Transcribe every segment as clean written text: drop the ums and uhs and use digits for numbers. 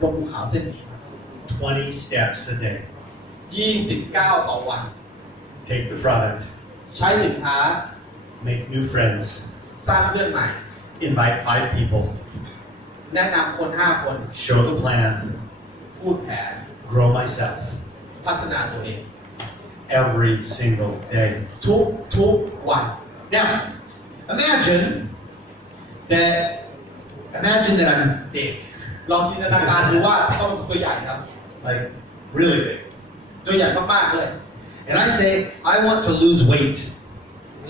บนภูเขาเส้นนี้ 20 steps a day. 29 ต่อวัน Take the product. ใช้สินค้า Make new friends. สร้างเพื่อนใหม่ Invite 5 people. แนะนำคน 5 คน Show the plan. พูดแผน Grow myself. พัฒนาตัวเอง Every single day. ทุกวัน Now, imagine that I'm big. ลองจินตนาการดูว่าเขาเป็นตัวใหญ่ครับ Like, really big. ตัวใหญ่มากๆเลย And I say, I want to lose weight.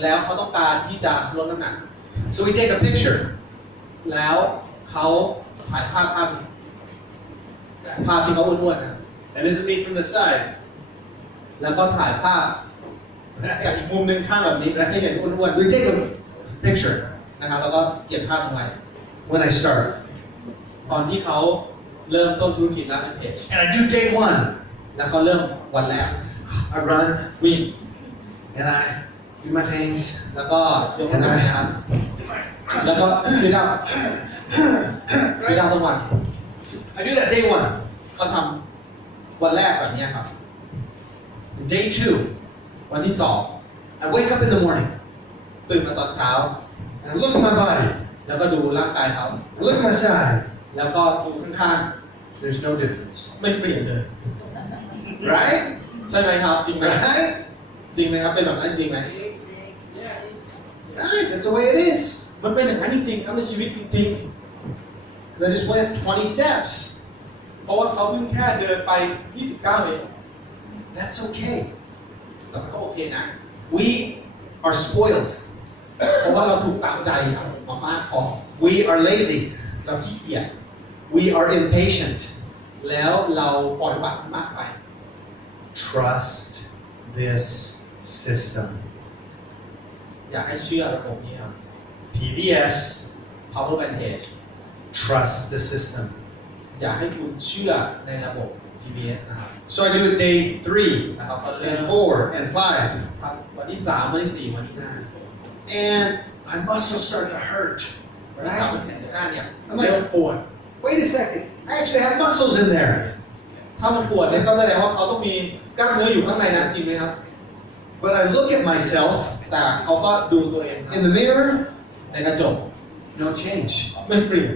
แล้วเขาต้องการที่จะลดน้ำหนัก So we take a picture. แล้วเขาถ่ายภาพที่เขาอ้วนๆนะ And this is me from the side. แล้วก็ถ่ายภาพจากอีกมุมหนึ่งข้างแบบนี้แล้วให้เห็นอ้วนๆ We take a picture นะครับแล้วก็เก็บภาพเอาไว้ when I start. ตอนที่เขาเริ่มต้นธุรกิจร้านเพจ And I do day 1. แล้วก็เริ่มวันแรก I run วิ่ง and I do my things. แล้วก็ยกน้ำหนักนะครับแล้วก็ยืดดั้งทั้งวัน I do that day 1. ก็ทำวันแรกแบบนี้ครับ Day 2. วันที่สอง I wake up in the morning ตื่นมาตอนเช้า and I look at my body. แล้วก็ดูร่างกายเขา I look at my side. แล้วก็ดูข้าง There's no difference. ๆไม่เปลี่ยนเลย Right? ใช่ไหมครับจริงไหม Right? จริงไหมครับเป็นแบบนั้นจริงไหม Right, that's the way it is. มันเป็นอย่างนั้นจริงๆครับในชีวิตจริง I just went 20 steps. ๆเพราะว่าเขาเพิ่งแค่เดินไป 29 เอง That's okay. แต่ก็โอเคนะ We are spoiled. เพราะว่าเราถูกตามใจครับมากๆพอ We are lazy. เราขี้เกียจ We are impatient. แล้วเราปล่อยวางมากไป Trust this system. อยากให้เชื่อระบบนี้ครับ PBS, Power Vantage trust the system. อยากให้คุณเชื่อในระบบ PBS นะครับ So I do it day 3 นะครับก็เริ่ม and 4 and ครับวันที่ 3 วันที่ 4 วันที่ 5. And my muscles start to hurt. 5 วันที่ 3 วันที่ 5 เนี่ย I'm like, เริ่มปวด wait a second. I actually have muscles in there. ถ้ามันปวดเนี่ยก็แสดงว่าเขาต้องมีกล้ามเนื้ออยู่ข้างในนั้นจริงไหมครับ But I look at myself แต่เขาก็ดูตัวเองครับ in the mirror, ในกระจก no change. ไม่เปลี่ยน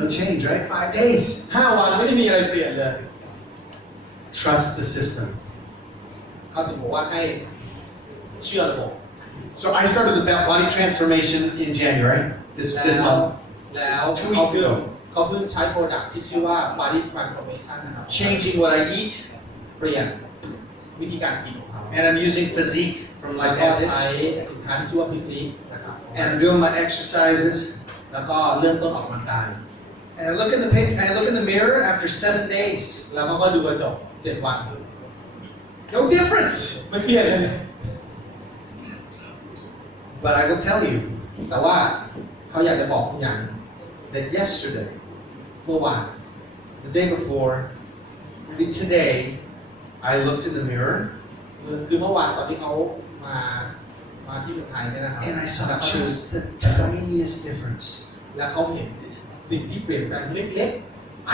No change, right? 5 days. 5 วันไม่ได้มีอะไรเปลี่ยนเลย Trust the system. เขาถึงบอกว่าให้เชื่อระบบ So I started the body transformation in January, this แล้ว month. แล้ว 2 weeks ago. เขาเพิ่งใช้โปรดักที่ชื่อว่า Body Transformation นะครับ Changing what I eat, เปลี่ยนวิธีการกินของเขา and I'm using Physique from แล้ว Life ก็ใช้ Habits, สินค้าที่ชื่อว่า Physique นะครับ and I'm doing my exercises. แล้วก็เริ่มต้นออกกำลังกาย And I look in the mirror after 7 days. แล้วเขาก็ดูกระจก 7 วัน No difference. ไม่เปลี่ยนเลย But I will tell you แต่ว่าเขาอยากจะบอกคุณอย่าง that yesterday, เมื่อวาน the day before, maybe today, I looked in the mirror คือเมื่อวานตอนที่เขามาที่เมืองไทยเนี่ยนะครับ and I แล้ว saw เขาดู just the tiniest difference. แล้วเขาเห็นสิ่งที่เปลี่ยนแปลงเล็ก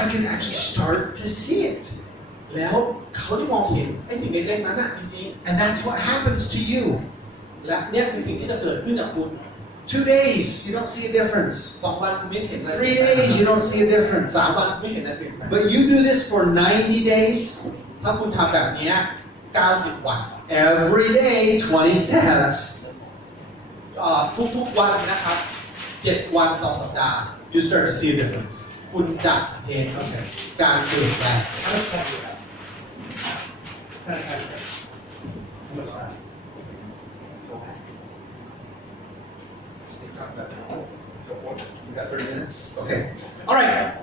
I can actually start to see it. ๆแล้วเขาได้มองเห็นไอ้สิ่งเล็กๆนั้นน่ะจริง And that's what happens to you. ๆและเนี่ยคือสิ่งที่จะเกิดขึ้นกับคุณ 2 days, you don't see a difference. 2 วันคุณไม่เห็นอะไร 3 days, you don't see a difference. 3 วันไม่เห็นอะไรเปลี่ยนแปลง But you do this for 90 days, ถ้าคุณทำแบบนี้90 วัน every day, 20 steps. ทุกๆวันนะครับ 7 วันต่อสัปดาห์ You start to see a difference. คุณจะเห็นการเปลี่ยนแปลง How much time do you have? How much time? You got 30 minutes? Okay. All right.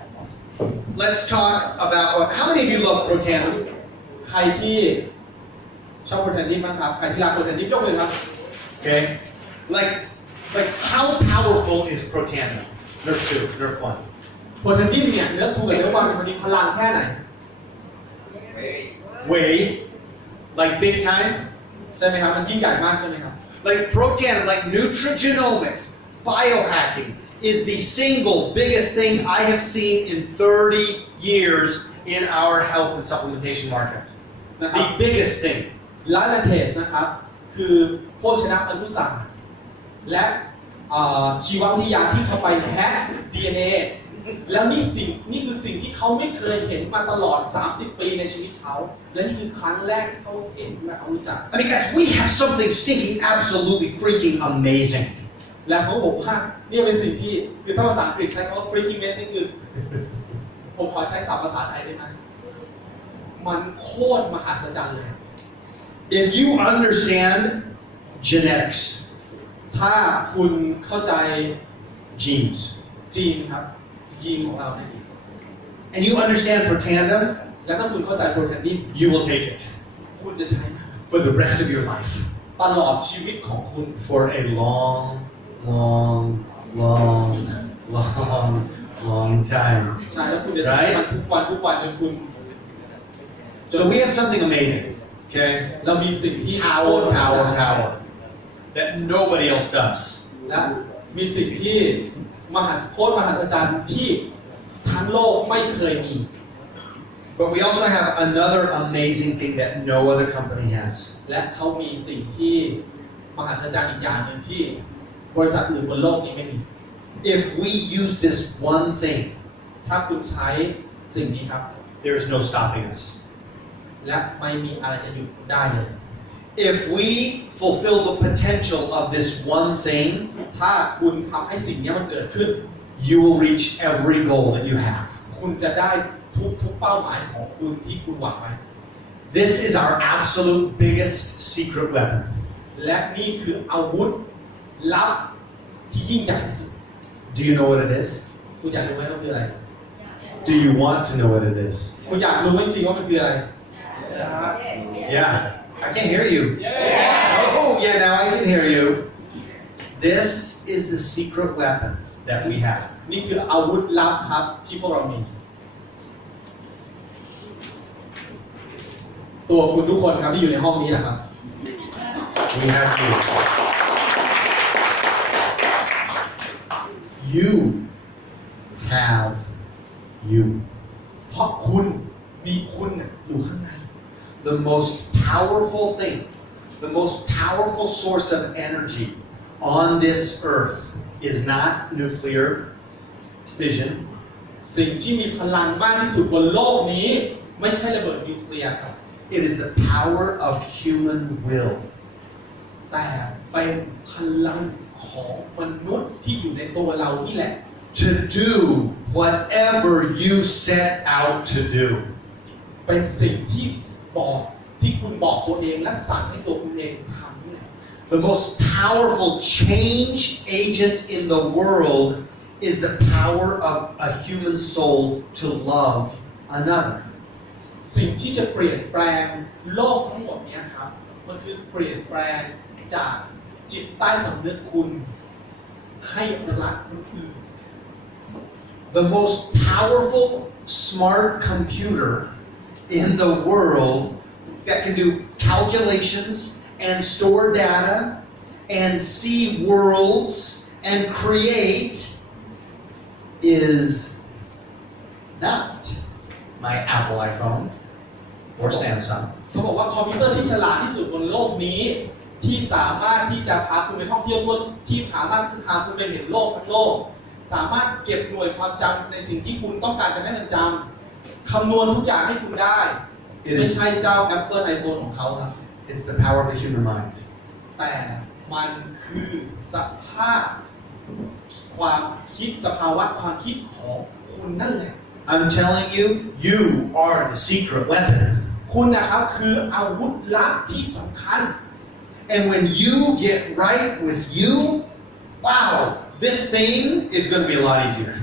Let's talk about, how many of you love Protan? ใครที่ชอบโปรตีนบ้างครับ ใครที่รักโปรตีนยกมือครับ Okay. Like how powerful is Protan? Nerf 2, Nerf 1. โปรตีนเนี่ยเนื้อทูกับเนื้อวางมันมีพลังแค่ไหน Way. Like big time? ใช่ไหมครับ มันยิ่งใหญ่มากใช่ไหมครับ Like Protan, like nutrigenomics, biohacking, is the single biggest thing I have seen in 30 years in our health and supplementation market. The biggest thing. Lineage นะครับคือโภชนะอนุสารและชีววิทยาที่เข้าไปแฮ็ก DNA แล้วนี่คือสิ่งที่เขาไม่เคยเห็นมาตลอด 30 ปีในชีวิตเขาและนี่คือครั้งแรกที่เขาเห็นและเขารู้จัก I mean, guys, we have something stinking absolutely freaking amazing. และเขาบอกว่านี่เป็นสิ่งที่คือถ้าภาษาอังกฤษใช้คำว่า freaking amazing คือผมขอใช้ศัพท์ภาษาไทยได้ไหมมันโคตรมหัศจรรย์เลย If you understand genetics, ถ้าคุณเข้าใจ genes, จีนครับยีนของเราเนี่ย and you understand protandum, และถ้าคุณเข้าใจโปรแกรมนี้ you will take it คุณจะใช้มัน for the rest of your life. ตลอดชีวิตของคุณ For a long time. ใช่แล้วคุณจะใช้มันทุกวันจนคุณ So we have something amazing, okay? เรามีสิ่งที่ Power that nobody else does. และมีสิ่งที่โคตรมหัศจรรย์ที่ทั้งโลกไม่เคยมี But we also have another amazing thing that no other company has. และเขามีสิ่งที่มหัศจรรย์อีกอย่างหนึ่งที่บริษัทอื่นบนโลกนี้ไม่มี If we use this one thing, ถ้าคุณใช้สิ่งนี้ครับ there is no stopping us. และไม่มีอะไรจะหยุดได้เลย If we fulfill the potential of this one thing, ถ้าคุณทำให้สิ่งนี้มันเกิดขึ้น you will reach every goal that you have. คุณจะได้ทุกเป้าหมายของคุณที่คุณหวังไว้ This is our absolute biggest secret weapon. และนี่คืออาวุธลับที่ยิ่งใหญ่ที่สุด Do you know what it is? คุณอยากรู้ไหมว่าคืออะไร Do you want to know what it is? คุณอยากรู้ไหมจริงๆว่ามันคืออะไร Yeah. I can't hear you. Oh, yeah, now I can hear you. This is the secret weapon that we have. นี่คืออาวุธลับครับที่พวกเรามีตัวคุณทุกคนครับที่อยู่ในห้องนี้นะครับ We have you. You have you. เพราะคุณมีคุณอยู่ข้างใน The most powerful thing, the most powerful source of energy on this earth is not nuclear fission. สิ่งที่มีพลังมากที่สุดบนโลกนี้ไม่ใช่ระเบิดนิวเคลียร์ครับ It is the power of human will. แต่เป็นพลังของมนุษย์ที่อยู่ในตัวเรานี่แหละ To do whatever you set out to do. เป็นสิ่งที่คุณบอกตัวเองและสั่งให้ตัวคุณเองทำนี่แหละ The most powerful change agent in the world is the power of a human soul to love another. สิ่งที่จะเปลี่ยนแปลงโลกทั้งหมดนี้ครับมันคือเปลี่ยนแปลงจากจิตใต้สำนึกคุณให้รักคนอื่น The most powerful smart computer in the world that can do calculations and store data and see worlds and create is not my Apple iPhone or Samsung. เขาบอกว่าคอมพิวเตอร์ที่ฉลาดที่สุดบนโลกนี้ที่สามารถที่จะพาคุณไปท่องเที่ยวทั่วที่สามารถพาคุณไปเห็นโลกทั้งโลกสามารถเก็บหน่วยความจำในสิ่งที่คุณต้องการจะให้มันจำคำนวณทุกอย่างให้คุณได้ไม่ใช่เจ้า Apple iPhone ของเขาครับ It's the power of the human mind. แต่มันคือสภาพความคิดสภาวะความคิดของคุณนั่นแหละ I'm telling you, you are the secret weapon. คุณนะครับคืออาวุธลับที่สำคัญ And when you get right with you, wow, this thing is going to be a lot easier.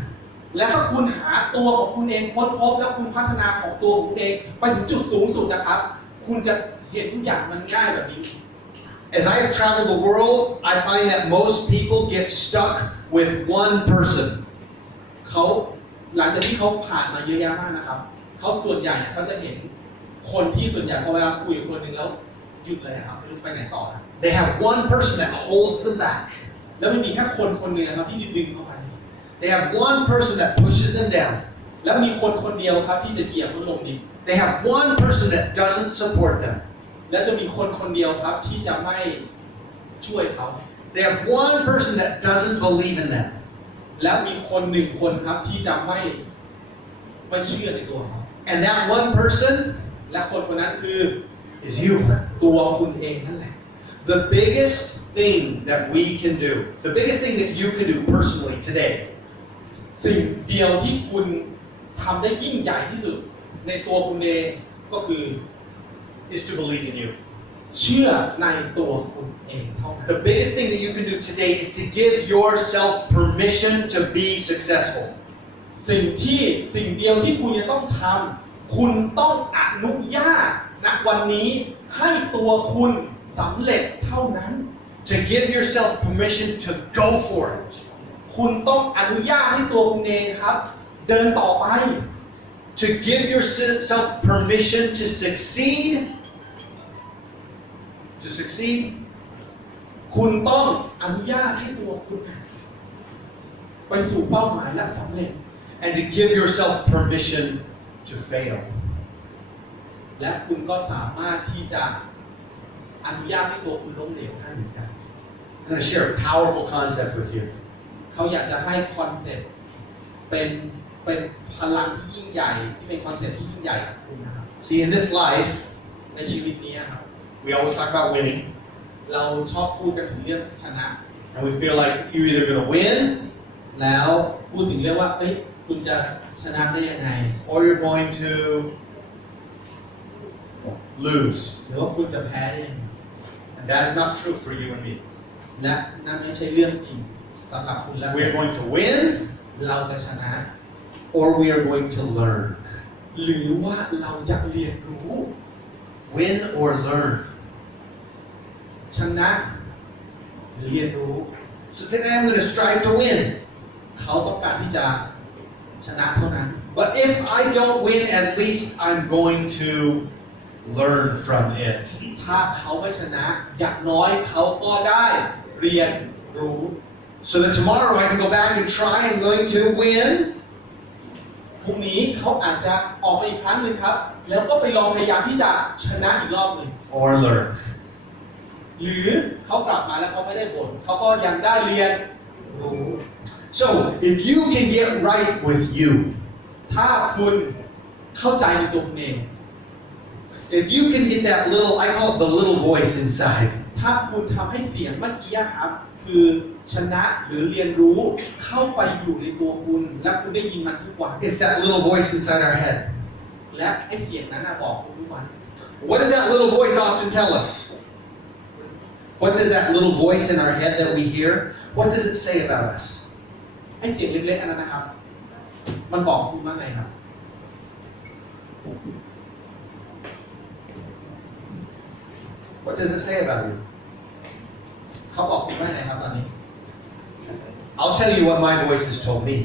และถ้าคุณหาตัวของคุณเองค้นพบและคุณพัฒนาของตัวของคุณเองไปถึงจุดสูงสุดนะครับคุณจะเห็นทุกอย่างมันง่ายแบบนี้ As I have traveled the world, I find that most people get stuck with one person. เขาหลังจากที่เขาผ่านมาเยอะแยะมากนะครับเขาส่วนใหญ่เนี่ยเขาจะเห็นคนที่ส่วนใหญ่พอเวลาคุยกับคนหนึ่งแล้วหยุดเลยครับไม่รู้ไปไหนต่อนะ They have one person that holds them back. แล้วมันมีแค่คนคนหนึ่งนะครับที่ดึงเข้าไป They have one person that pushes them down. แล้วมีคนคนเดียวครับที่จะเหยียบเขาลงดิน They have one person that doesn't support them. และจะมีคนคนเดียวครับที่จะไม่ช่วยเขา They have one person that doesn't believe in them. และมีคนหนึ่งคนครับที่จะไม่เชื่อในตัวเขา And that one person และคนคนนั้นคือ is you. ตัวคุณเองนั่นแหละ The biggest thing that we can do, the biggest thing that you can do personally today, สิ่งเดียวที่คุณทำได้ยิ่งใหญ่ที่สุดในตัวคุณเองก็คือ is to believe in you. เชื่อในตัวคุณเองเท่านั้น The biggest thing that you can do today is to give yourself permission to be successful. สิ่งเดียวที่คุณจะต้องทำคุณต้องอนุญาตณวันนี้ให้ตัวคุณสำเร็จเท่านั้น To give yourself permission to go for it. คุณต้องอนุญาตให้ตัวคุณเองครับ เดินต่อไป To give yourself permission to succeed. To succeed. คุณต้องอนุญาตให้ตัวคุณไปสู่เป้าหมายและสำเร็จ And to give yourself permission to fail. และคุณก็สามารถที่จะอนุญาตให้ตัวคุณล้มเหลวได้เหมือนกัน I'm going to share a powerful concept with you. เขาอยากจะให้คอนเซ็ปต์เป็นพลังที่ยิ่งใหญ่ที่เป็นคอนเซ็ปต์ที่ยิ่งใหญ่กับคุณนะครับ See, in this life, ในชีวิตนี้ครับ we always talk about winning. เราชอบพูดกันถึงเรื่องชนะ And we feel like you're either going to win แล้วพูดถึงเรื่องว่าคุณจะชนะได้ยังไง or you're going to lose. หรือว่าคุณจะแพ้ได้ยังไง And that is not true for you and me. และนั่นไม่ใช่เรื่องจริงสำหรับคุณและ We are going to win เราจะชนะ or we are going to learn. หรือว่าเราจะเรียนรู้ Win or learn. ชนะหรือเรียนรู้ So today I'm going to strive to win. เขาต้องการที่จะชนะเท่านั้น But if I don't win, at least I'm going to learn from it. ถ้าเขาไม่ชนะอย่างน้อยเขาก็ได้เรียนรู้ So that tomorrow I can go back and try I'm going to win. พรุ่งนี้เขาอาจจะออกไปอีกครั้งหนึ่งครับ แล้วก็ไปลองพยายามที่จะชนะอีกรอบหนึ่ง Or learn. หรือเขากลับมาแล้วเขาไม่ได้ผลเขาก็ยังได้เรียนรู้ So if you can get right with you, ถ้าคุณเข้าใจในตัวคุณเอง if you can get that little, I call it the little voice inside. ถ้าคุณทำให้เสียงเมื่อกี้ครับ คือชนะหรือเรียนรู้เข้าไปอยู่ในตัวคุณและคุณได้ยินมันทุกวัน It's that little voice inside our head. และไอ้เสียงนั้นบอกคุณทุกวัน What does that little voice often tell us? What does that little voice in our head that we hear, what does it say about us? ไอ้เสียงเล็กๆอันนั้นนะครับ มันบอกคุณว่าไงครับ What does it say about you? เขาบอกคุณว่าไงครับตอนนี้ I'll tell you what my voice has told me.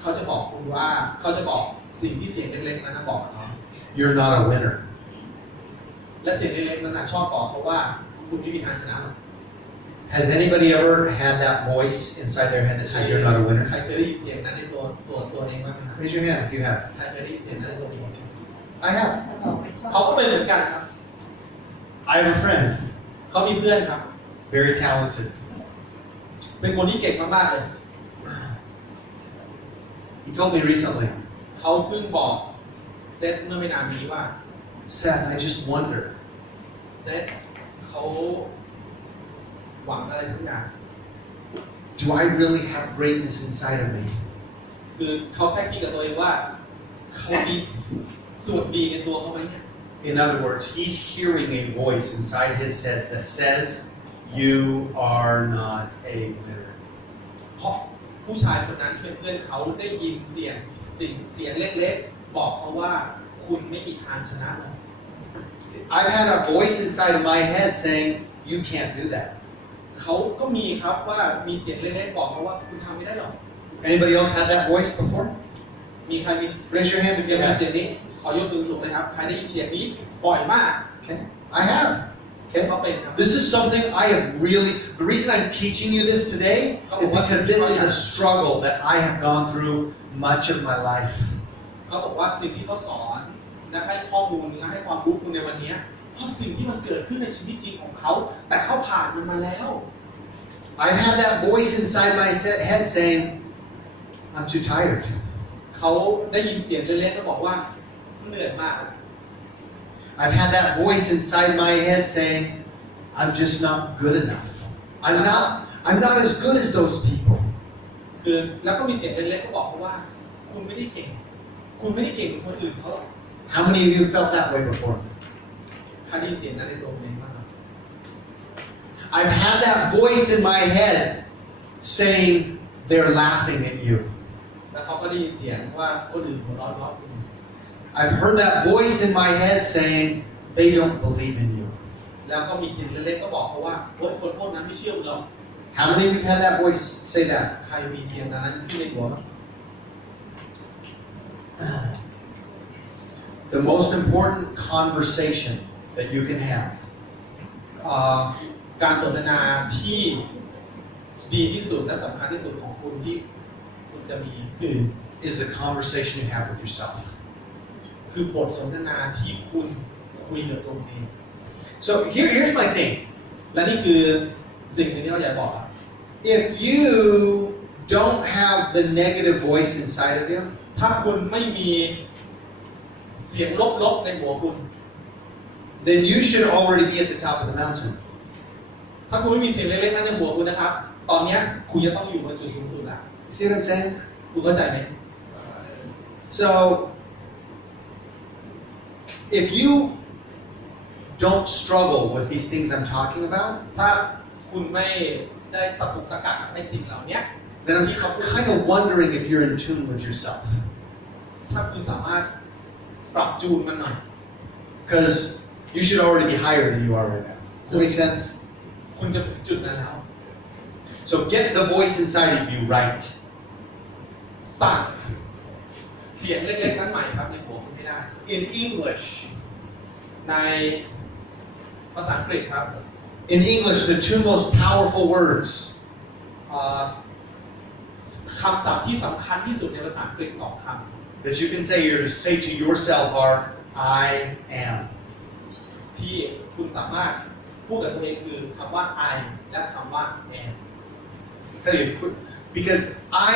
เขาจะบอกคุณว่าเขาจะบอกสิ่งที่เสียงเล็กๆนั้นบอกเขา You're not a winner. และเสียงเล็กๆนั้นชอบบอกเขาว่าคุณไม่มีทางชนะหรอก Has anybody ever had that voice inside their head that says you're not a ใคร winner? เคยได้ยินเสียงนั้นในตัวเองบ้างไหมครับ Raise your hand if you have. ใครเคยได้ยินเสียงนั้นในตัวเอง I have. เขาก็เป็นเหมือนกันครับ I have a friend, เขามีเพื่อนครับ very talented. เป็นคนที่เก่งมากๆเลย He told me recently, เขาเพิ่งบอกเซธเมื่อไม่นานนี้ว่า Seth, I just wonder, เซธเขาหวังอะไรทุกอย่าง do I really have greatness inside of me? คือเขาแค่คิดกับตัวเองว่าเขามีส่วนดีในตัวเขาไหมเนี่ย In other words, he's hearing a voice inside his head that says, you are not a winner. เพราะผู้ชายคนนั้นเป็นเพื่อนเขาได้ยินเสียงเล็กๆบอกเขาว่าคุณไม่มีทางชนะหรอก I've had a voice inside of my head saying, you can't do that. เขาก็มีครับว่ามีเสียงเล็กๆบอกเขาว่าคุณทำไม่ได้หรอก Anybody else had that voice before? มีใครมี Raise your hand if you มี have. เสียงนี้ขอยกมือสูงเลยครับใครได้ยินเสียงนี้บ่อยมาก Okay. I have. Okay? เขาเป็นครับ This is something I have really, the reason I'm teaching you this today is because this is a struggle that I have gone through much of my life. เขาบอกว่าสิ่งที่เขาสอนและให้ข้อมูลและให้ความรู้คุณในวันนี้เพราะสิ่งที่มันเกิดขึ้นในชีวิตจริงของเขาแต่เขาผ่านมันมาแล้ว I've had that voice inside my head saying, I'm too tired. เขาได้ยินเสียงเล็กๆแล้วบอกว่าเหนื่อยมาก I've had that voice inside my head saying, I'm just not good enough. I'm not as good as those people. คือแล้วก็มีเสียงเล็กๆก็บอกเขาว่าคุณไม่ได้เก่งคุณไม่ได้เก่งเหมือนคนอื่นเขาหรอก How many of you felt that way before? ใครได้ยินเสียงนั้นในตัวเองบ้างครับ I've had that voice in my head saying, they're laughing at you. แล้วเขาก็ได้ยินเสียงว่าคนอื่นหัวเราะล้อคุณ I've heard that voice in my head saying, they don't believe in you. แล้วก็มีเสียงเล็กๆก็บอกเขาว่าโอ๊ยคนพวกนั้นไม่เชื่อคุณหรอก How many of you have had that voice say that? ใครมีเสียงนั้นที่ในหัวบ้าง The most important conversation that you can have การสนทนาที่ดีที่สุดและสำคัญที่สุดของคุณที่คุณจะมีคือ is the conversation you have with yourself. คือบทสนทนาที่คุณคุยกับตัวเอง So here's my thing. และนี่คือสิ่งหนึ่งที่เราอยากบอกครับ If you don't have the negative voice inside of you, ถ้าคุณไม่มีเสียงลบๆในหัวคุณ then you should already be at the top of the mountain. ถ้าคุณไม่มีเสียงเล็กๆนั้นในหัวคุณนะครับ ตอนนี้คุณจะต้องอยู่บนจุดสูงสุดแล้ว See what I'm saying? คุณเข้าใจไหม So if you don't struggle with these things I'm talking about, ถ้าคุณไม่ได้ตะกุกตะกักในสิ่งเหล่านี้ then I'm kind of wondering if you're in tune with yourself. ถ้าคุณสามารถปรับจูนมันหน่อย Because you should already be higher than you are right now. Does that make sense? คุณจะถึงจุดนั้นแล้ว So get the voice inside of you right. สั่งเสียงเล็กๆนั้นใหม่ครับในหัวคุณให้ได้ In English, ในภาษาอังกฤษครับ in English, the two most powerful words คำศัพท์ที่สำคัญที่สุดในภาษาอังกฤษสองค that you can say to yourself are, I am. ำที่คุณสามารถพูดกับตัวเองคือคำว่า I และคำว่า am I'll tell you quick, because I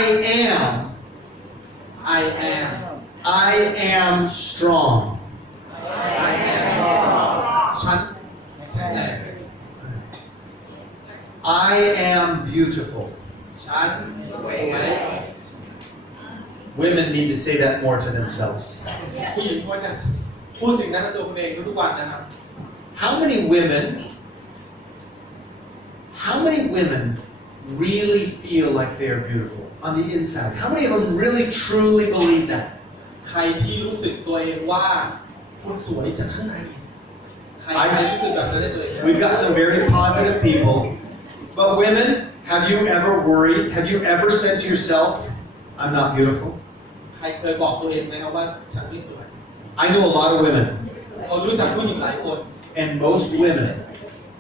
am strong. I am ฉันแข็งแรง I am beautiful. ฉันสวย Women need to say that more to themselves. ผู้หญิงควรจะพูดสิ่งนั้นกับตัวคุณเองทุกวันนะครับ How many women really feel like they are beautiful on the inside? How many of them really truly believe that? ใครที่รู้สึกตัวเองว่าคุณสวยจากข้างในใครรู้สึกแบบนั้นได้ตัวเอง We've got some very positive people, but women, have you ever worried? Have you ever said to yourself, I'm not beautiful? ใครเคยบอกตัวเองไหมครับว่าฉันไม่สวย I know a lot of women, เขารู้จักผู้หญิงหลายคน and most women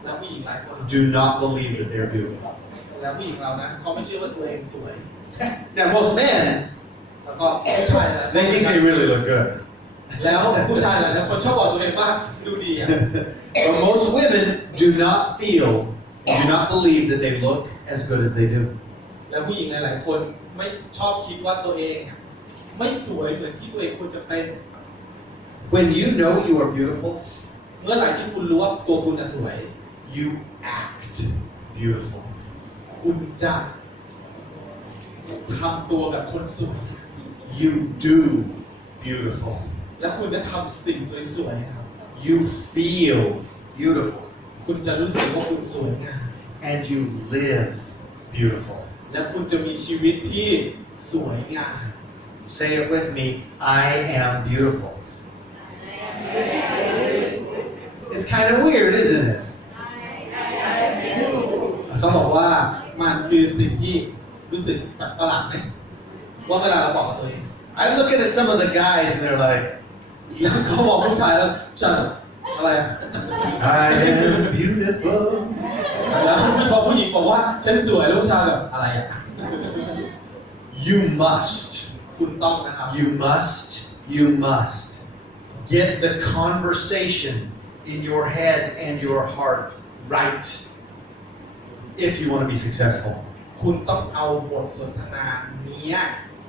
แล้วผู้หญิงหลายคน do not believe that they're beautiful. แล้วผู้หญิงเรานะเขาไม่เชื่อว่าตัวเองสวย Now, most men, แล้วก็ผู้ชายหลายคน they think they really look good. แล้วผู้ชายหลายคนชอบบอกตัวเองว่าดูดีอ่ะ But most women do not believe that they look as good as they do. แล้วผู้หญิงหลายคนไม่ชอบคิดว่าตัวเองไม่สวยเหมือนที่ตัวเองควรจะเป็น When you know you are beautiful, เมื่อไหร่ที่คุณรู้ว่าตัวคุณสวย you act beautiful. คุณจะทำตัวแบบคนสวย You do beautiful. และคุณจะทำสิ่งสวยๆครับ You feel beautiful. คุณจะรู้สึกว่าคุณสวยงาม And you live beautiful. และคุณจะมีชีวิตที่สวยงาม Say it with me. I am beautiful. It's kind of weird, isn't it? เขาบอกว่ามันคือสิ่งที่รู้สึกแปลกประหลาดไหมว่าเวลาเราบอกกับตัวเอง I look at some of the guys and they're like, แล้วเขาบอกผู้ชายแล้วผู้ชายแบบ อะไรอะ I am beautiful แล้วผู้หญิงบอกว่าฉันสวยแล้วผู้ชายแบบอะไรอ่ะ You must คุณต้องนะครับ you must get the conversation in your head and your heart right if you want to be successful คุณต้องเอาบทสนทนานี้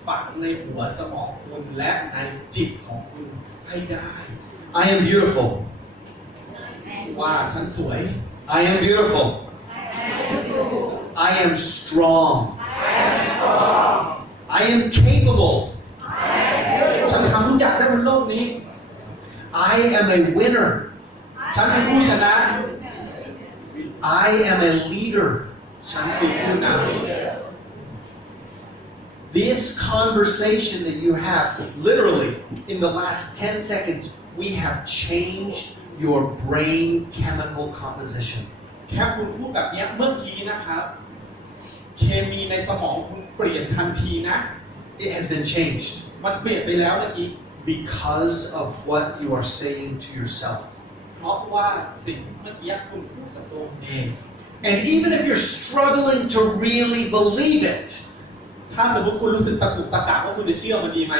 ฝังในหัวสมองคุณและในจิตของคุณให้ได้ I am beautiful ว่าฉันสวย I am beautiful I am strong I am capable ฉันทำทุกอย่างได้บนโลกนี้ I am a winner ฉันเป็นผู้ชนะ I am a leader ฉันเป็นผู้นำ This conversation that you have, literally, in the last 10 seconds, we have changed your brain chemical composition. แค่คุณพูดแบบนี้เมื่อกี้นะครับ เคมีในสมองคุณเปลี่ยนทันทีนะ It has been changed มันเปลี่ยนไปแล้วเมื่อกี้ because of what you are saying to yourself. เพราะว่าสิ่งเมื่อกี้คุณพูดกับตัวเอง And even if you're struggling to really believe it, ถ้าสมมติคุณรู้สึกตะกุกตะกักว่าคุณจะเชื่อมันดีไหม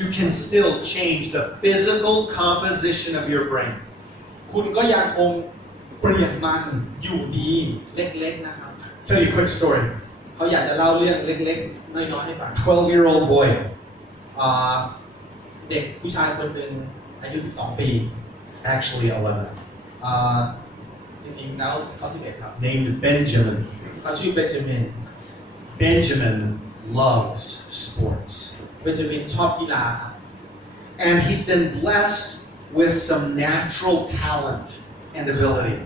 you can still change the physical composition of your brain. คุณก็ยังคงเปลี่ยนมันอยู่ดีเล็กๆนะครับ Tell you a quick story. เขาอยากจะเล่าเรื่องเล็กๆน้อยๆให้ฟัง 12-year-old boy. เด็กผู้ชายคนหนึ่งอายุ 12 ปี Actually 11. จริงๆแล้วเขา11 ครับ Named Benjamin. เขาชื่อเบนจามิน Benjamin loves sports. เบนจามินชอบกีฬาครับ And he's been blessed with some natural talent and ability.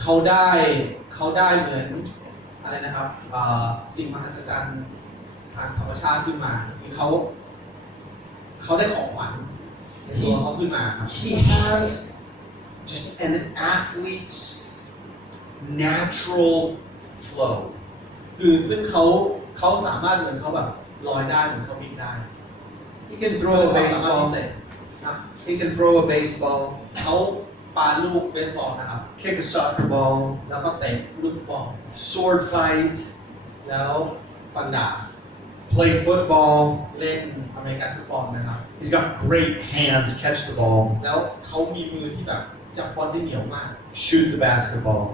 เขาได้เหมือนอะไรนะครับสิ่งมหัศจรรย์ทางธรรมชาติขึ้นมาคือเขาได้ของขวัญในตัวเขาขึ้นมาครับ He has just an athlete's natural flow. คือซึ่งเขาสามารถเหมือนเขาแบบลอยได้เหมือนเขาบินได้ He can throw a ความสามารถพิ baseball. เศษนะ He can throw a baseball, เขาปาลูกเบสบอลนะครับ kick a soccer ball, แล้วก็เตะลูกฟุตบอล sword fight, แล้วฟันดาบ play football. เล่นอเมริกันฟุตบอลนะครับ He's got great hands, catch the ball, แล้วเขามีมือที่แบบจับบอลได้เหนียวมาก shoot the basketball.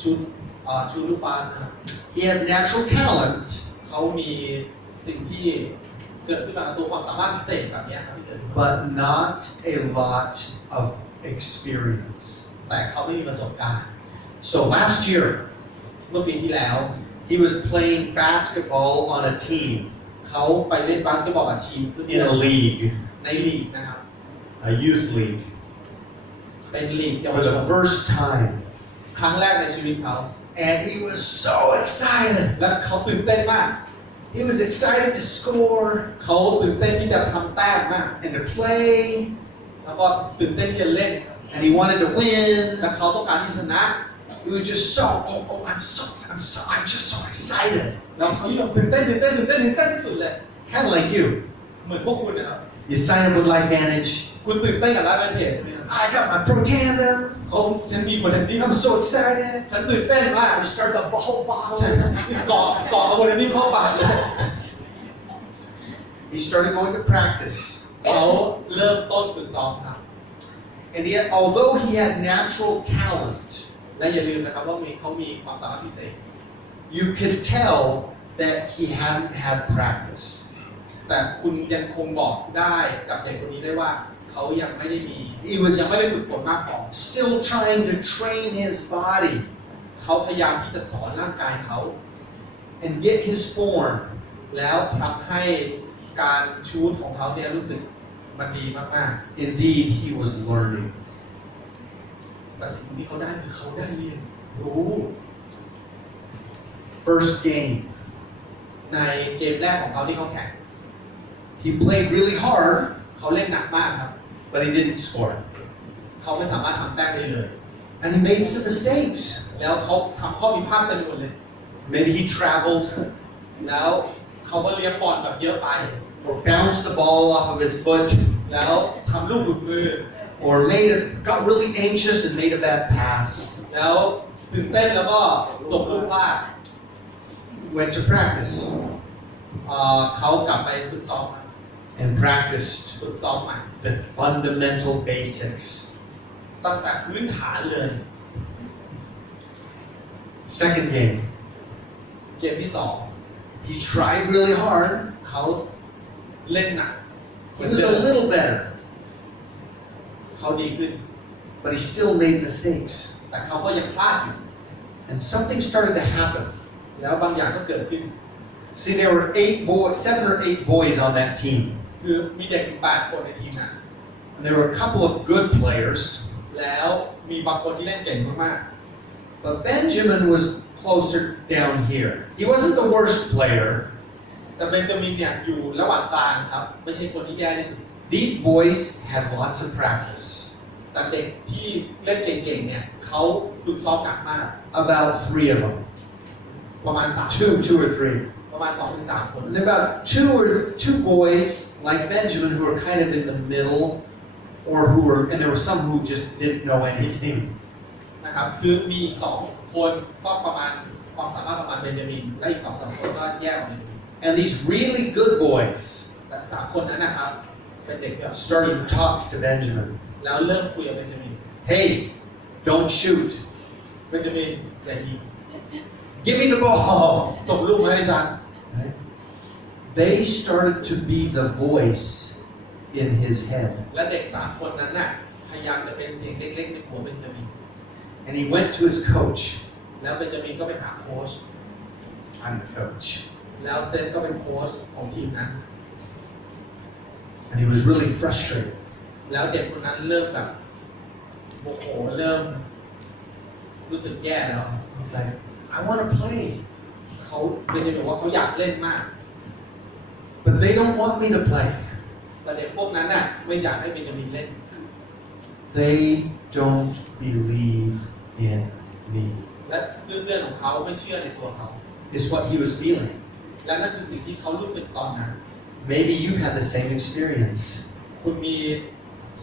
ชูลูกบาสนะครับ He has natural talent, เขามีสิ่งที่เกิดขึ้นมากับตัวความสามารถพิเศษแบบนี้ครับที่เกิดขึ้นมา but not a lot of experience. แต่เขาไม่มีประสบการณ์ So last year, เมื่อปีที่แล้ว he was playing basketball on a team เขาไปเล่นบาสเกตบอลกับทีม in a league, ในลีกนะครับ a youth league, เป็นลีกเยาว for ช the น first time. ครั้งแรกในชีวิตเขา And he was so excited. และเขาตื่นเต้นมาก He was excited to score เขาตื่นเต้นที่จะทำแต้มมาก and to play, แล้วก็ตื่นเต้นที่จะเล่น and he wanted to win. และเขาต้องการที่ชนะ He was just so, I'm just so excited. แล้วเขายิ่งตื่นเต้นที่สุดเลย Kind of like you. เหมือนพวกคุณนะครับ You sign up with LifeVantage. คุณตื่นเต้นกับร้านแบนเทจใช่ไหมครับ I got my Pro Tandem. ฉันมีโปรเทนดิ้ง I'm so excited. ฉันตื่นเต้นมาก I start the whole ฉัน bottle. เกาะกับโปรเทนดิ้งเข้าปากเลย He started going to practice. เขาเริ่มต้นฝึกซ้อมครับ And yet, although he had natural talent, และอย่าลืมนะครับว่าเขามีความสามารถพิเศษ you could tell that he hadn't had practice. แต่คุณยังคงบอกได้กับเด็กคนนี้ได้ว่าเขายังไม่ได้มี He was ยังไม่ได้ฝึกฝนมากพอ still trying to train his body เขาพยายามที่จะสอนร่างกายเขา and get his form. แล้วทำให้การชูตของเขาเนี่ยรู้สึกมันดีมาก Indeed, he was learning. ๆแต่สิ่งที่เขาได้คือเขาได้เรียนรู้ First game, ในเกมแรกของเขาที่เขาแข่ง he played really hard, เขาเล่นหนักมากครับ but he didn't score. เขาไม่สามารถทำแต้มได้เลย And he made some mistakes. แล้วเขาทำข้อผิดพลาดเต็มไปหมดเลย Maybe he traveled แล้วเขาก็เลี้ยงบอลแบบเยอะไป or bounced the ball off of his foot. แล้วทำลูกหลุดมือ or got really anxious and made a bad pass. แล้วตื่นเต้นแล้วก็ส่งลูกพลาด Went to practice เขากลับไปฝึกซ้อม and practiced ฝึกซ้อมใหม่ the fundamental basics. ตั้งแต่พื้นฐานเลย Second game, เกมที่สอง he tried really hard. เขาเล่นหนัก He was a little better, เขาดีขึ้น but he still made mistakes. แต่เขาก็ยังพลาดอยู่ And something started to happen. แล้วบางอย่างก็เกิดขึ้น See, there were 7 or 8 boys on that team. คือมีเด็กถึง8 คนในทีมนั้น And there were a couple of good players, แล้วมีบางคนที่เล่นเก่งมาก but Benjamin was closer down here. He wasn't the worst player. ๆแต่เบนจามินเนี่ยอยู่ระหว่างกลางครับไม่ใช่คนที่แย่ที่สุด These boys had lots of practice, แต่เด็กที่เล่นเก่งๆเนี่ยเขาฝึกซ้อมหนักมาก about 3 of them. ประมาณ2 or 3. ประมาณ2 ถึง 3 คน And there were about two boys like Benjamin who were kind of in the middle, and there were some who just didn't know anything. นะครับคือมีอีก2 คนก็ประมาณความสามารถประมาณเบนจามินและอีก 2-3 คนก็แย่กว่าเบนจามิน And these really good boys แต่3 คนนั้นนะครับเป็นเด็กแบบ started to talk to Benjamin. แล้วเริ่มคุยกับเบนจามิน Hey, don't shoot. เบนจามินอย่ายิง Give me the ball. ส่งลูกมาให้ฉัน They started to be the voice in his head. และเด็ก3 คนนั้นน่ะพยายามจะเป็นเสียงเล็กๆในหัวเบนจามิน And he went to his coach. แล้วเบนจามินก็ไปหาโค้ช I'm the coach. แล้วเซนก็เป็นโค้ชของทีมนั้น And he was really frustrated. แล้วเด็กคนนั้นเริ่มแบบโมโหเริ่มรู้สึกแย่แล้ว He's like, I want to play, เขาเบนจามินบอกว่าเขาอยากเล่นมาก but they don't want me to play. แต่เด็กพวกนั้นน่ะไม่อยากให้เบนจามินเล่น They don't believe in me, และเพื่อนๆของเขาไม่เชื่อในตัวเขา is what he was feeling. และนั่นคือสิ่งที่เขารู้สึกตอนนั้น Maybe you've had the same experience. คุณมี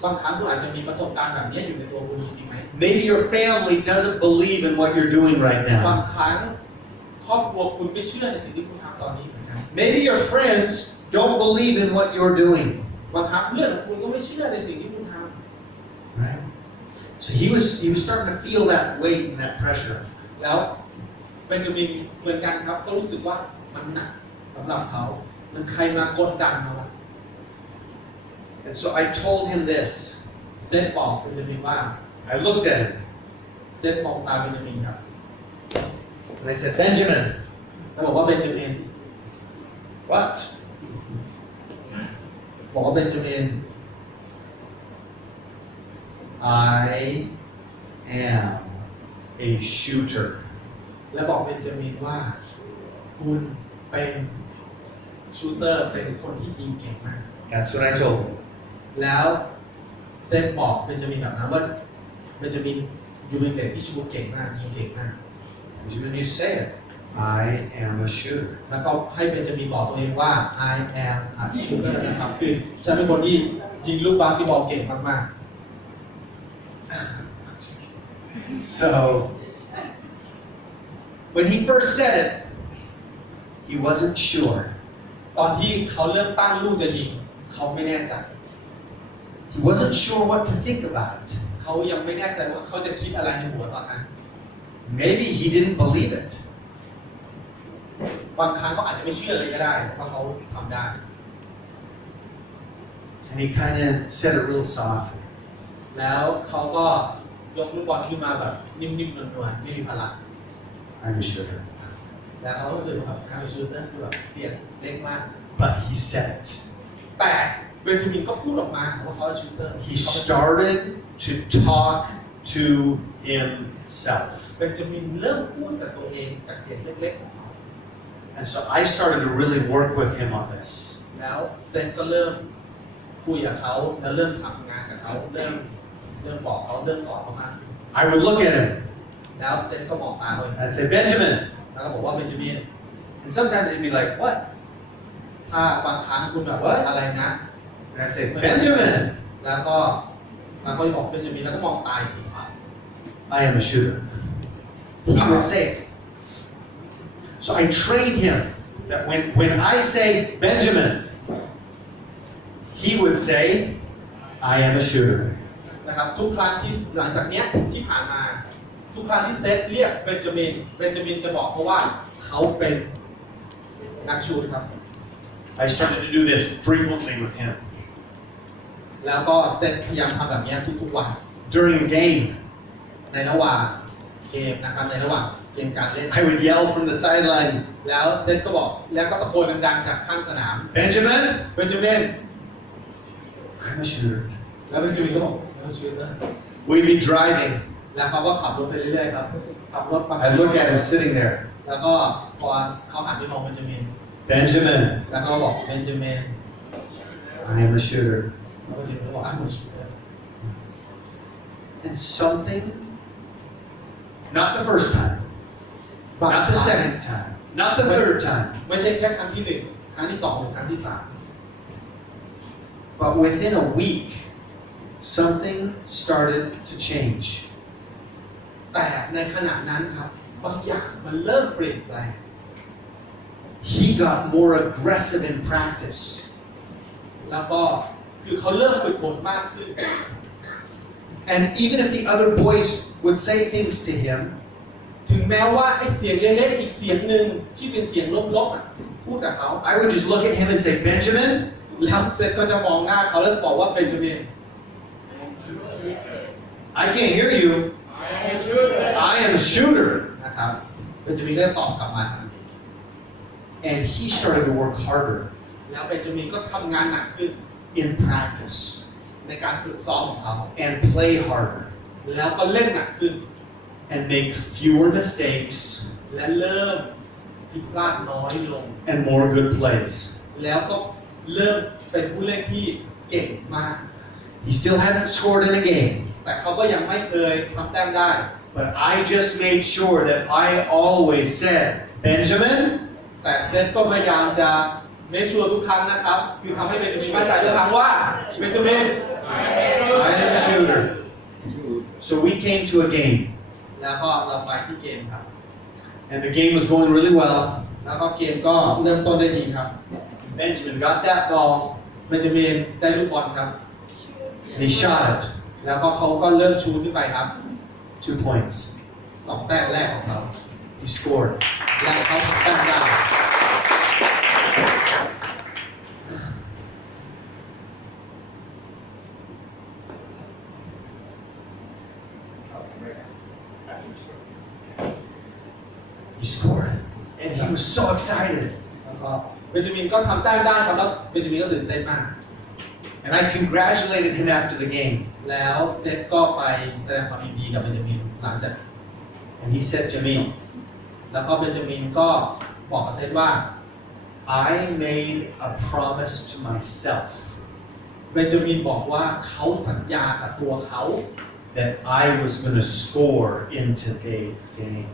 บางครั้งคุณอาจจะมีประสบการณ์แบบนี้อยู่ในตัวคุณจริงๆไหม Maybe your family doesn't believe in what you're doing right บาง now. ครั้งครอบครัวคุณไม่เชื่อในสิ่งที่คุณทำตอนนี้เหมือนกัน Maybe your friends don't believe in what you're doing. บางครั้งเพื่อนของคุณก็ไม่เชื่อในสิ่งที่คุณท Right? So he was starting to feel that weight and that pressure. ำแล้วเบนจามินเหมือนกันครับก็รู้สึกว่ามันหนักสำหรับเขามันใครมากดดันเราอะ And so I told him this. เซนบอกเบนจามินว่า I looked at him เซนมองตาเบนจามินครับ and I said, Benjamin, แล้วบอกว่าเบนจามิน what? บอกว่าเบนจามิน I am a shooter. และบอกเบนจามินว่าคุณเป็นชูเตอร์เป็นคนที่ยิงเก่งมาก That's what I told him. แล้วเซนบอกเบนจามินแบบนั้นว่าเบนจามินอยู่เป็นเด็กที่ชูเก่งมากยิงเก่งมาก Benjamin, you say it. I am a shooter. แล้วก็ให้เบนจามินบอกตัวเองว่า I am a shooter นะครับคือฉันเป็นคนที่ยิงลูกบาสเกตบอลเก่งมาก So, when he first said it, he wasn't sure. ๆตอนที่เขาเริ่มตั้งลูกจะยิงเขาไม่แน่ใจ He wasn't sure what to think about it. เขายังไม่แน่ใจว่าเขาจะคิดอะไรในหัวตอนนั้น Maybe he didn't believe it. บางครั้งก็อาจจะไม่เชื่อเลยก็ได้ว่าเขาทำได้ And he kind of said it real soft. แล้วเขาก็ยกลูกบอลขึ้นมาแบบนิ่มๆนวลๆไม่มีพลัง I'm a shooter. แล้วเขารู้สึกแบบการชูเตอร์คือแบบเสียงเล็กมาก But he said it. แต่เบนจามินก็พูดออกมาว่าเขาเป็นชูเตอร์ He started to talk to himself. เบนจามินเริ่มพูดกับตัวเองจากเสียงเล็กๆของเขา And so I started to really work with him on this. แล้วเซนก็เริ่มคุยกับเขาแล้วเริ่มทำงานกับเขาเริ่มบอกเขาเริ่มสอนเขามาก I would look at him แล้วเซนก็มองตาเขา and say, Benjamin. แล้วก็บอกว่าเบนจามิน And sometimes he'd be like, what? ถ้าบางครั้งคุณแบบ What? อะไรนะ And I'd say, Benjamin. แล้วก็ แล้วก็บอกเบนจามินแล้วก็มองตายอีกที I am a shooter. He would say. So I trained him that when I say Benjamin, he would say, I am a shooter. นะครับทุกครั้งที่หลังจากเนี้ยที่ผ่านมาทุกครั้งที่เซธเรียกเบนจามินจะบอกเพราะว่าเขาเป็นนักชูตครับ I started to do this frequently with him. แล้วก็เซธพยายามทำแบบนี้ทุกวัน During a game, ในระหว่างเกมนะครับในระหว่างเกมการเล่น I would yell from the sideline, แล้วเซธก็บอกแล้วก็ตะโกนดังๆจากข้างสนาม Benjamin, เบนจามิน I'm a shooter. แล้วเบนจามินก็บอกนักชูตนะ We'd be driving. แล้วเขาก็ขับรถไปเรื่อยๆครับขับรถไป I look at him sitting there. แล้วก็พอเขาหันไปมองเบนจามิน Benjamin, แล้วเขาบอกเบนจามิน I am a shooter. แล้วเบนจามินก็บอกอ้าว And something, not the first time, not the second time, not the third time, ไม่ใช่แค่ครั้งที่หนึ่งครั้งที่สองหรือครั้งที่สาม but within a week, something started to change. แต่ในขณะนั้นครับบางอย่างมันเริ่มเปลี่ยนแปลง He got more aggressive in practice. แล้วก็คือเขาเริ่มฝึกฝนมากขึ้น And even if the other boys would say things to him, ถึงแม้ว่าไอ้เสียงเล็กๆอีกเสียงหนึ่งที่เป็นเสียงลบๆอ่ะพูดกับเขา I would just look at him and say, Benjamin, แล้วเซธก็จะมองหน้าเขาแล้วบอกว่าเบนจามิน I can't hear you. I am a shooter. นะครับเบนจามินก็ตอบกลับมาทันที And he started to work harder แล้วเบนจามินก็ทำงานหนักขึ้น in practice ในการฝึกซ้อมของเขา and play harder แล้วก็เล่นหนักขึ้น and make fewer mistakes และเริ่มผิดพลาดน้อยลง and more good plays. แล้วก็เริ่มเป็นผู้เล่นที่เก่งมาก He still hadn't scored in a game, แต่เขาก็ยังไม่เคยทำแต้มได้ but I just made sure that I always said, Benjamin, แต่เซธก็พยายามจะเมคชัวร์ทุกครั้งนะครับ คือทำให้เบนจามินมั่นใจทุกครั้งว่าเบนจามิน I am a shooter. So we came to a game, แล้วก็เราไปที่เกมครับ and the game was going really well. แล้วก็เกมก็เริ่มต้นได้ดีครับ Benjamin got that ball, เบนจามินได้ลูกบอลครับ and he shot it. แล้วก็เขาก็เริ่มชูขึ้นไปครับ 2 points. 2 แต้มแรกของเขา He scored. และเขาทำแต้มได้ He scored. And he was so excited. แล้วก็เบนจามินก็ทำแต้มได้ครับแล้วเบนจามินก็ตื่นเต้นมาก And I congratulated him after the game. แล้วเซธก็ไปแสดงความยินดีกับเบนจามินหลังจาก And he said to me, แล้วก็เบนจามินก็บอกกับเซธว่า I made a promise to myself เบนจามินบอกว่าเขาสัญญากับตัวเขา that I was going to score in today's game.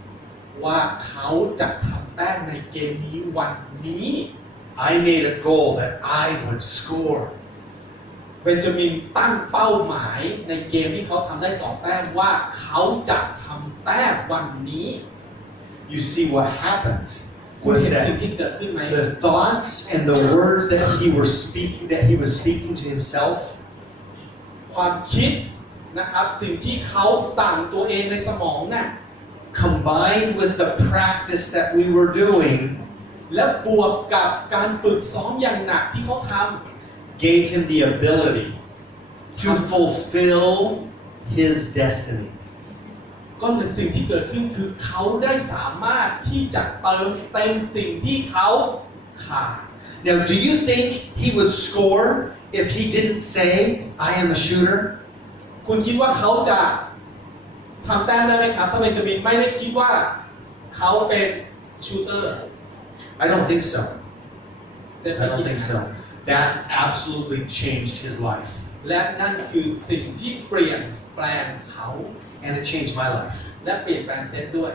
ว่าเขาจะทำแต้มในเกมนี้วันนี้ I made a goal that I would score. เบนจามินตั้งเป้าหมายในเกมที่เขาทำได้2 แต้มว่าเขาจะทำแต้มวันนี้ You see what happened คุณ was เห็น that สิ่งที่เกิดขึ้นไหม the thoughts and the words that he was speaking to himself ความคิดนะครับสิ่งที่เขาสั่งตัวเองในสมองน่ะ combined with the practice that we were doing และบวกกับการฝึกซ้อมอย่างหนักที่เขาท gave him the ability to fulfill his destiny. ำก็เหมือนสิ่งที่เกิดขึ้นคือเขาได้สามารถที่จะเติมเต็มสิ่งที่เขาขาด Now, do you think he would score if he didn't say, I am a shooter? คุณคิดว่าเขาจะทำแต้มได้ไหมครับถ้าเบนจามินไม่ได้คิดว่าเขาเป็นชูเตอร์ I don't think so. เซธ I ไม่คิ don't ด think so. That absolutely changed his life. และนั่นคือสิ่งที่เปลี่ยนแปลงเขา And it changed my life. และเปลี่ยนแปลงเซธด้วย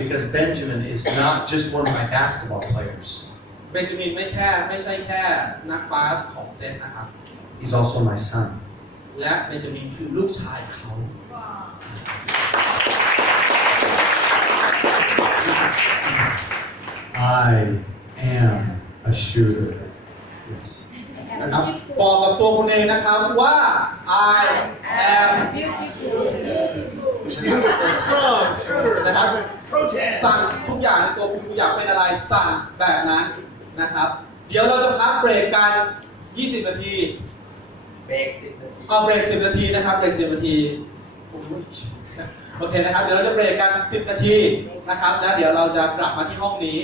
Because Benjamin is not just one of my basketball players. เบนจามินไม่ใช่แค่นักบาสของเซธนะครับ He's also my son. และเบนจามินคือลูกชายเขา I am a shooter. Yes. นะครับบอกกับตัวคุณเองนะครับว่า I am strong shooter นะครับ protest สั่งทุกอย่างในตัวคุณอยากเป็นอะไรสั่งแบบนั้นนะครับ เดี๋ยวเราจะพักเบรกกัน 20 นาที เบรก10 นาที เอาเบรก 10 นาทีนะครับเบรก 10 นาทีโอเคนะครับเดี๋ยวเราจะเบรกกัน 10 นาทีนะครับแล้วเดี๋ยวเราจะกลับมาที่ห้องนี้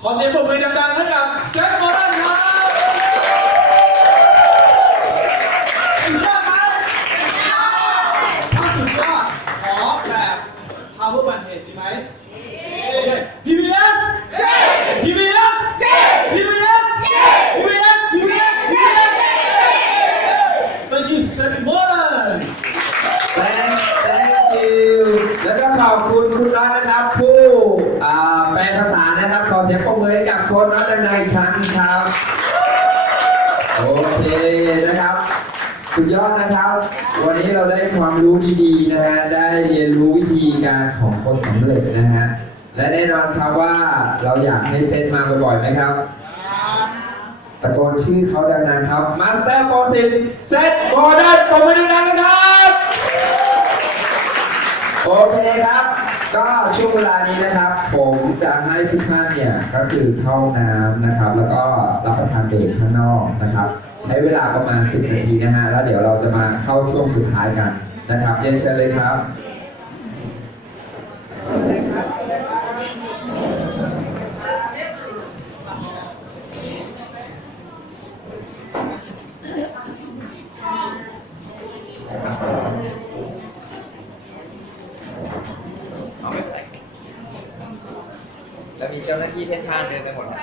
ขอเสียงปรบมือดังๆให้กับแจ็คมอร์รันครับสุดยอดไหมถ้าสุดยอดขอแบบ power band head ใช่ไหมโอเค PBS PBS PBS PBS PBS Thank you Seth Mulder Thank you แล้วก็ขอบคุณคุณน็อตนะครับผู้แปลภาษานะครับขอเสียงปรบมือให้กับโค้ชน็อตดังๆอีกครั้งครับโอเคนะครับสุดยอดนะครับ วันนี้เราได้ความรู้ดีๆนะฮะได้เรียนรู้วิธีการของคนสำเร็จนะฮะและแน่นอนครับว่าเราอยากให้เซตมาบ่อยๆไหมครับตะโกนชื่อเขาดังๆครับมาสเตอร์โปรสิตเซตโมเดิร์นปรบมือดังๆนะครับโอเคครับ ก็ช่วงเวลานี้นะครับ ผมจะให้ทุกท่านเนี่ยก็คือเข้าน้ำนะครับ แล้วก็รับประทานเบรกข้างนอกนะครับ ใช้เวลาประมาณ10 นาทีนะฮะแล้วเดี๋ยวเราจะมาเข้าช่วงสุดท้ายกันนะครับเรียนเชิญเลยครับเอาไม่เป็นไรแล้วมีเจ้าหน้าที่เพ่นพ่านเดินไปหมดแล้ว